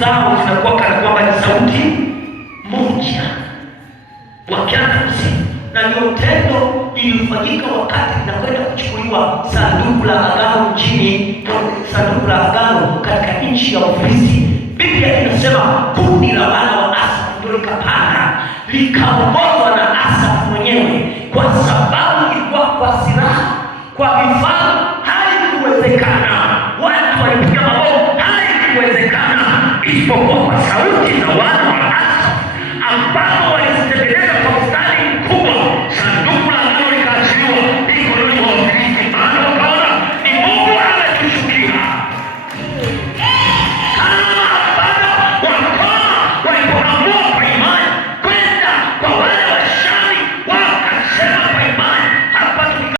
zao zinakuwa kana kwamba ni sauti moja wakianza kusifu. Na ndio tendo ilifanyika wakati linakwenda kuchukuliwa sanduku la agano nchini, sanduku la agano katika nchi ya Ufilisti. Biblia inasema kundi la wana wa Asafu ndio likapanda, likaongozwa na Asafu mwenyewe, kwa sababu ilikuwa kwa silaha, kwa vifaa haikuwezekana. Watu walipiga mabomu, haikuwezekana, isipokuwa kwa sauti za wana wa Asafu ambao walizitengeneza